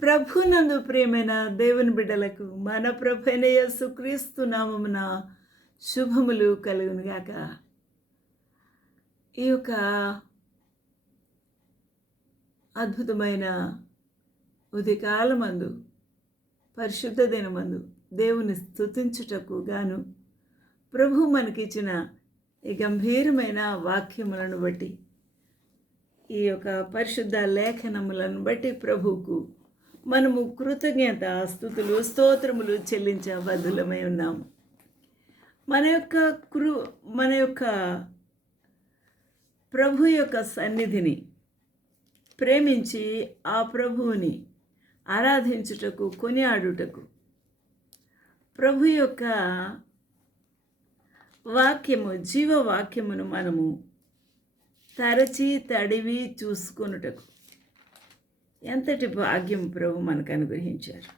ప్రభునందు ప్రియమైన దేవుని బిడ్డలకు మన ప్రభువైన యేసుక్రీస్తు నామమున శుభములు కలుగునుగాక. ఈ యొక్క అద్భుతమైన ఉదయకాలమందు పరిశుద్ధ దినమందు దేవుని స్తుతించుటకు గాను ప్రభు మనకిచ్చిన ఈ గంభీరమైన వాక్యములను బట్టి, ఈ యొక్క పరిశుద్ధ లేఖనములను బట్టి ప్రభువుకు మనము కృతజ్ఞత స్తుతులు స్తోత్రములు చెల్లించబద్ధులమై ఉన్నాము. మన యొక్క ప్రభు యొక్క సన్నిధిని ప్రేమించి ఆ ప్రభువుని ఆరాధించుటకు, కొనియాడుటకు ప్రభు యొక్క వాక్యము, జీవవాక్యమును మనము తరచి తడివి చూసుకొనుటకు ఎంతటి భాగ్యం ప్రభు మనకు అనుగ్రహించారు.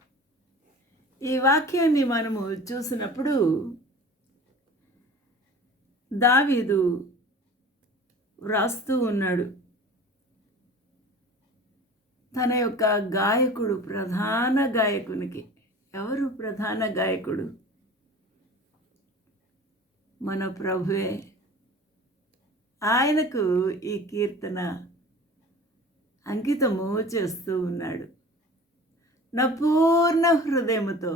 ఈ వాక్యాన్ని మనము చూసినప్పుడు దావీదు వ్రాస్తూ ఉన్నాడు. తన యొక్క గాయకుడు, ప్రధాన గాయకునికి, ఎవరు ప్రధాన గాయకుడు? మన ప్రభువే. ఆయనకు ఈ కీర్తన అంకితము చేస్తూ ఉన్నాడు. నా పూర్ణ హృదయముతో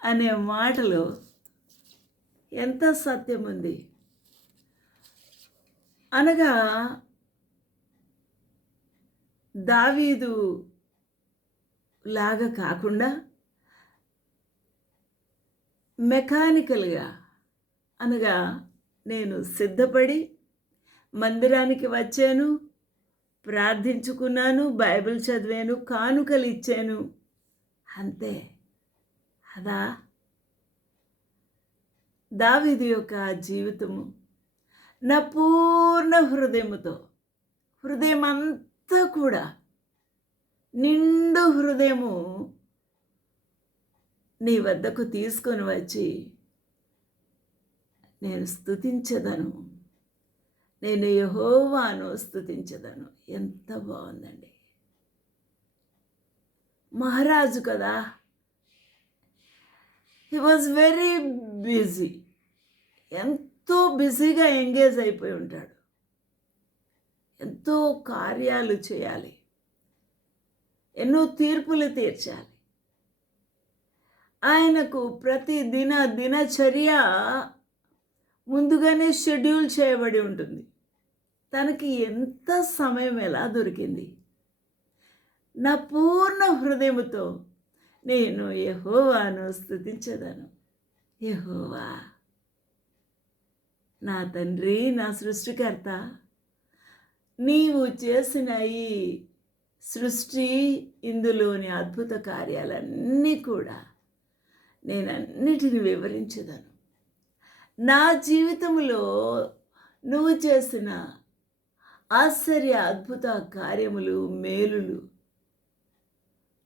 అనే మాటలో ఎంత సత్యం ఉంది. అనగా దావీదు లాగా కాకుండా మెకానికల్గా, అనగా నేను సిద్ధపడి మందిరానికి వచ్చాను, ప్రార్థించుకున్నాను, బైబిల్ చదివాను, కానుకలు ఇచ్చాను, అంతే. అదా దావీదు యొక్క జీవితము? నా పూర్ణ హృదయముతో, హృదయం అంతా కూడా, నిండు హృదయము నీ వద్దకు తీసుకొని వచ్చి నేను స్తుతించదను, నేను యెహోవాను స్తుతించదను. ఎంత బాగుందండి. మహారాజు కదా, హీ వాజ్ వెరీ బిజీ. ఎంతో బిజీగా ఎంగేజ్ అయిపోయి ఉంటాడు. ఎంతో కార్యాలు చేయాలి, ఎన్నో తీర్పులు తీర్చాలి. ఆయనకు ప్రతి దినచర్య ముందుగానే షెడ్యూల్ చేయబడి ఉంటుంది. తనకి ఎంత సమయం ఎలా దొరికింది? నా పూర్ణ హృదయముతో నేను యెహోవాను స్తుతించదను. యెహోవా నా తండ్రి, నా సృష్టికర్త, నీవు చేసిన ఈ సృష్టి, ఇందులోని అద్భుత కార్యాలన్నీ కూడా నేనన్నిటిని వివరించదను. నా జీవితంలో నువ్వు చేసిన ఆశ్చర్య అద్భుత కార్యములు, మేలులు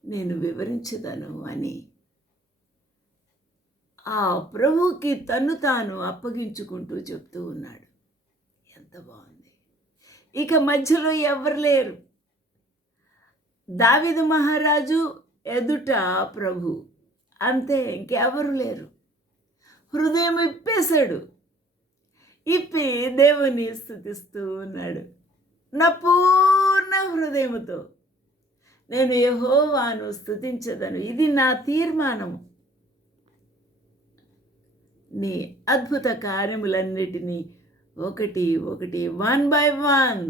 నేను వివరించదను అని ఆ ప్రభువుకి తన్ను తాను అప్పగించుకుంటూ చెప్తూ ఉన్నాడు. ఎంత బాగుంది. ఇక మధ్యలో ఎవరు లేరు. దావీదు మహారాజు ఎదుట ప్రభు, అంతే, ఇంకెవరు లేరు. హృదయం ఇప్పేశాడు. ఇప్పి దేవుని స్తుతిస్తూ ఉన్నాడు. నా పూర్ణ హృదయముతో నేను యెహోవాను స్తుతించదను. ఇది నా తీర్మానము. నీ అద్భుత కార్యములన్నిటినీ ఒకటి ఒకటి, one by one,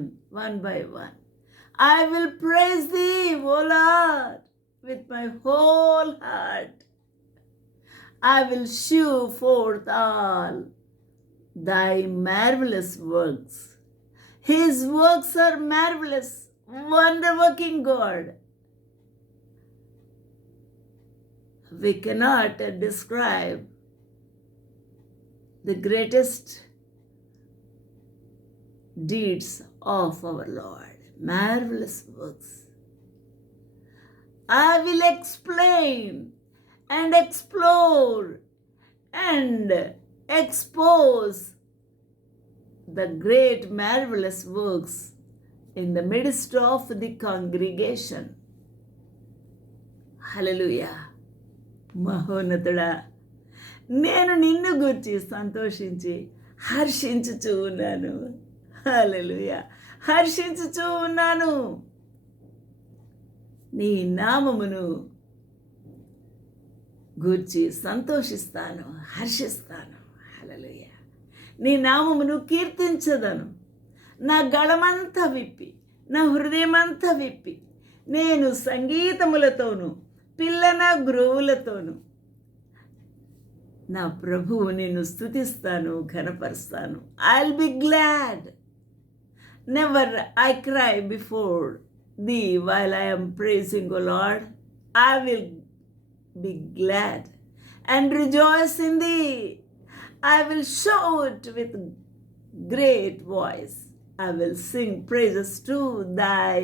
I will praise thee, O Lord, with my whole heart. I will shew forth all thy marvelous works. His works are marvelous, wonder-working God. We cannot describe the greatest deeds of our Lord. Marvelous works. I will explain and explore and expose the great marvelous works in the midst of the congregation. హల్లెలూయా. మహోన్నతుడా, నేను నిన్ను గూర్చి సంతోషించి హర్షించుచూ ఉన్నాను. హల్లెలూయా. హర్షించుచూ ఉన్నాను. నీ నామమును గూర్చి సంతోషిస్తాను, హర్షిస్తాను. హల్లెలూయా. నీ నామమును కీర్తించదను. నా గళమంతా విప్పి, నా హృదయమంతా విప్పి, నేను సంగీతములతోనూ పిల్లన గ్రోవులతోనూ నా ప్రభువు నిన్ను స్తుతిస్తాను, ఘనపరుస్తాను. I'll be glad. Never I cry before thee while I am praising, O Lord. I will be glad and rejoice in thee. I will shout with great voice. I will sing praises to thy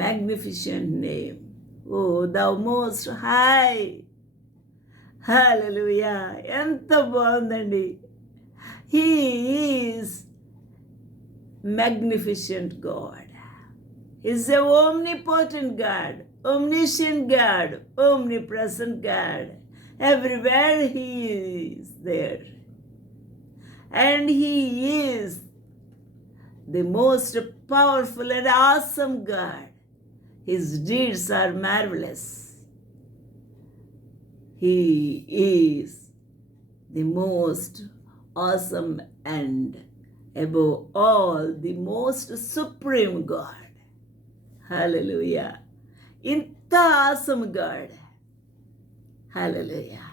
magnificent name, O thou most high. Hallelujah. ఎంత బాగుందండి. He is magnificent God. He's a omnipotent God, omniscient God, omnipresent God. Everywhere He is there. And He is the most powerful and awesome God. His deeds are marvelous. He is the most awesome and above all the most supreme God. Hallelujah. ఇంత awesome God. హల్లెలూయా.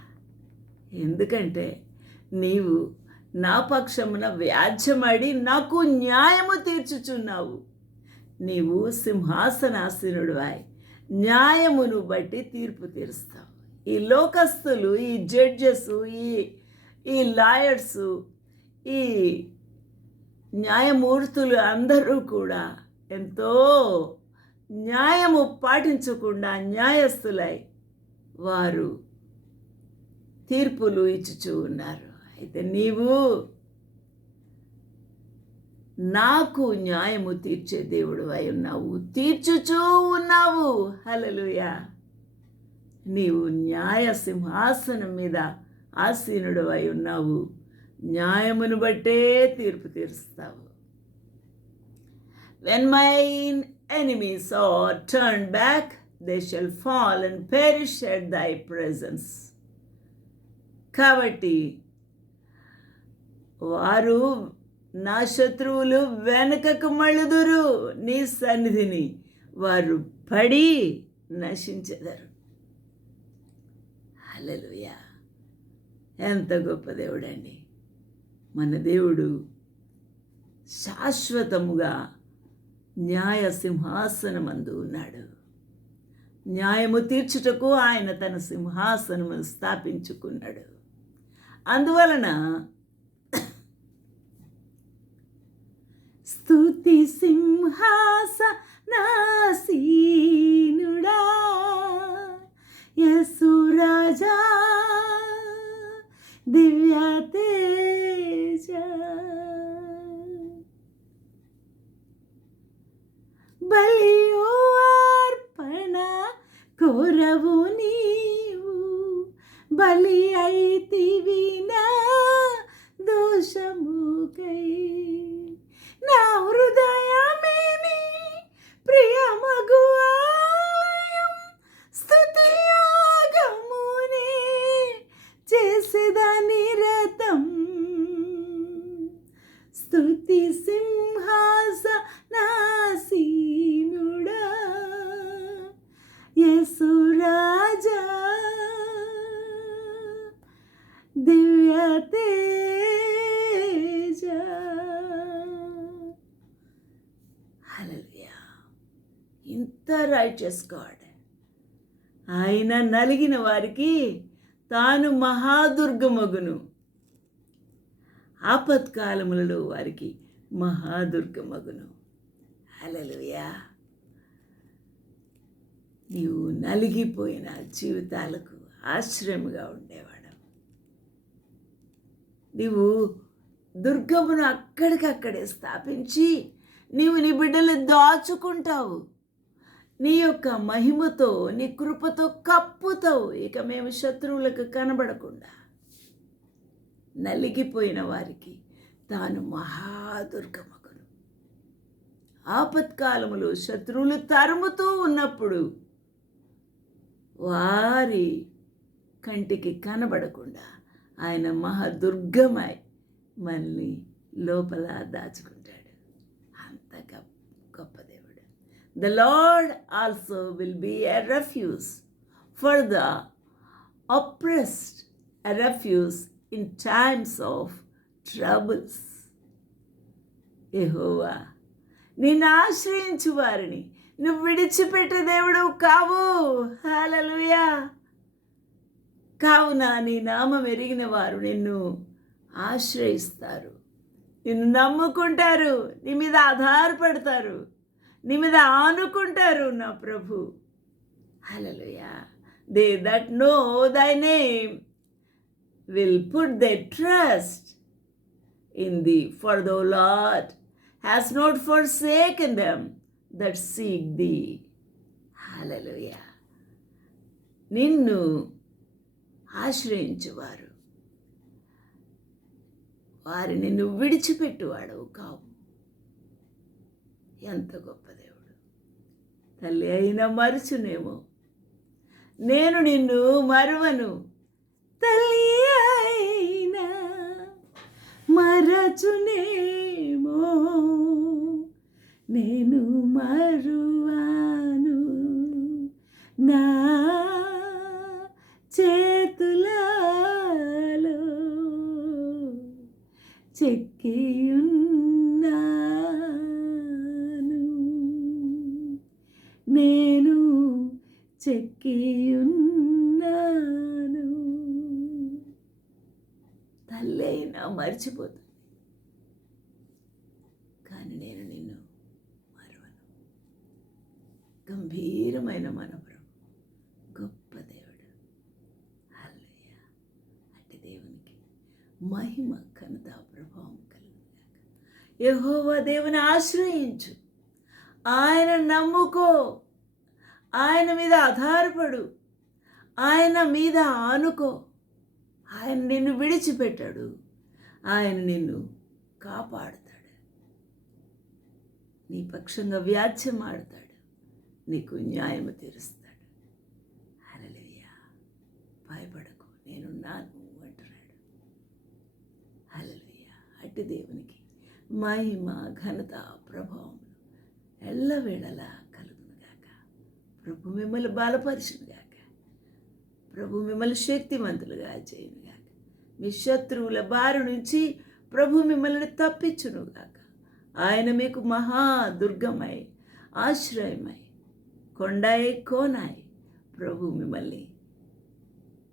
ఎందుకంటే నీవు నా పక్షమున వ్యాజ్యమాడి నాకు న్యాయము తీర్చుచున్నావు. నీవు సింహాసనాసీనుడివై న్యాయమును బట్టి తీర్పు తీరుస్తావు. ఈ లోకస్తులు, ఈ జడ్జెస్, ఈ లాయర్స్, ఈ న్యాయమూర్తులు అందరూ కూడా ఎంతో న్యాయము పాటించకుండా న్యాయస్తులై వారు తీర్పులు ఇచ్చుచూ ఉన్నారు. అయితే నీవు నాకు న్యాయము తీర్చే దేవుడు అయి ఉన్నావు, తీర్చుచూ ఉన్నావు. హల్లెలూయా. నీవు న్యాయ సింహాసనం మీద ఆసీనుడు అయి ఉన్నావు. న్యాయమును బట్టే తీర్పు తీరుస్తావు. When mine enemies are turned back, they shall fall and perish at thy presence. కాబట్టి వారు, నా శత్రువులు వెనకకు మళ్ళుదురు, నీ సన్నిధిని వారు పడి నశించెదరు. హల్లెలూయా. ఎంత గొప్ప దేవుడండి మన దేవుడు. శాశ్వతముగా న్యాయ సింహాసనమందు ఉన్నాడు. న్యాయము తీర్చుటకు ఆయన తన సింహాసనమును స్థాపించుకున్నాడు. అందువలన స్తుతి సింహాసనాసీనుడా యేసు రాజా దివ్య తేజ, బలియు అర్పణ కోరవు నీవు, బలి అయితివి నా దోషముకై. నా హృదయమే నీ ప్రియమగు ఆలయం, స్తుతి యాగమునే చేసేద నిరతం. స్తుతి సింహాసనాసీనుడా యేసు రాజా దివ్య తేజ. హల్లెలూయా. ఇంత రైచియస్ గాడ్. ఆయన నలిగిన వారికి తాను మహాదుర్గమగును, ఆపత్కాలములలో వారికి మహాదుర్గమగును. హల్లెలూయా. నీవు నలిగిపోయిన జీవితాలకు ఆశ్రయముగా ఉండేవాడు. నీవు దుర్గమును అక్కడికక్కడే స్థాపించి నీవు నీ బిడ్డలు దాచుకుంటావు. నీ యొక్క మహిమతో, నీ కృపతో కప్పుతావు. ఇక మేము శత్రువులకు కనబడకుండా నలిగిపోయిన వారికి తాను మహాదుర్గమగును. ఆపత్కాలములో శత్రువులు తరుముతూ ఉన్నప్పుడు వారి కంటికి కనబడకుండా ఆయన మహాదుర్గమై మళ్ళీ లోపల దాచుకుంటాడు. అంత గొప్ప దేవుడు. The Lord also will be a refuge for the oppressed, a refuge in times of troubles. యెహోవా నిన్ను ఆశ్రయించు వారిని నువ్వు విడిచిపెట్టే దేవుడు కావు. హల్లెలూయా. కావున నీ నామం ఎరిగిన వారు నిన్ను ఆశ్రయిస్తారు, నిన్ను నమ్ముకుంటారు, నీ మీద ఆధారపడతారు, నీ మీద ఆనుకుంటారు నా ప్రభు. హల్లెలూయా. They that know thy name will put their trust in thee, for thou Lord has not forsaken them that seek thee. హల్లెలూయా. నిన్ను ఆశ్రయించువారు వారి నిన్ను విడిచిపెట్టువాడవు కావు. ఎంత గొప్ప దేవుడు. తల్లి అయినా మరుచునేమో, నేను నిన్ను మరువను. తల్లి అయినా మరచునేమో, నేను మరువాను. నా చేతులలో చెక్కియున్నాను, నేను చెక్కియున్నాను. తల్లి అయినా మర్చిపోతుంది, కానీ నేను నిన్ను మరువను. గంభీరమైన మనోభరం, గొప్ప దేవుడు. హల్లెలూయా. అంటే దేవునికి మహిమ, ఘనత, ప్రభావం కలుగుగాక. యెహోవా దేవుని ఆశ్రయించు, ఆయన నమ్ముకో, ఆయన మీద ఆధారపడు, ఆయన మీద ఆనుకో. ఆయన నిన్ను విడిచిపెట్టాడు, ఆయన నిన్ను కాపాడుతాడు, నీ పక్షంగా వ్యాజ్యం ఆడతాడు, నీకు న్యాయము తీరుస్తాడు. హల్లెలూయా. భయపడకు, నేనున్నాను అంటున్నాడు. హల్లెలూయా. అట్టి దేవునికి మహిమ, ఘనత, ప్రభావం ఎల్లవేళలా కలుగునుగాక. ప్రభు మిమ్మల్ని బలపరచునుగాక. ప్రభు మిమ్మల్ని శక్తిమంతులుగా చేయునుగాక. మీ శత్రువుల బారి నుంచి ప్రభు మిమ్మల్ని తప్పించునుగాక. ఆయన మీకు మహాదుర్గమై, ఆశ్రయమై, కొండై కోనాయి ప్రభు మిమ్మల్ని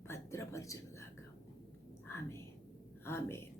భద్రపరచునుగాక. ఆమేన్, ఆమేన్.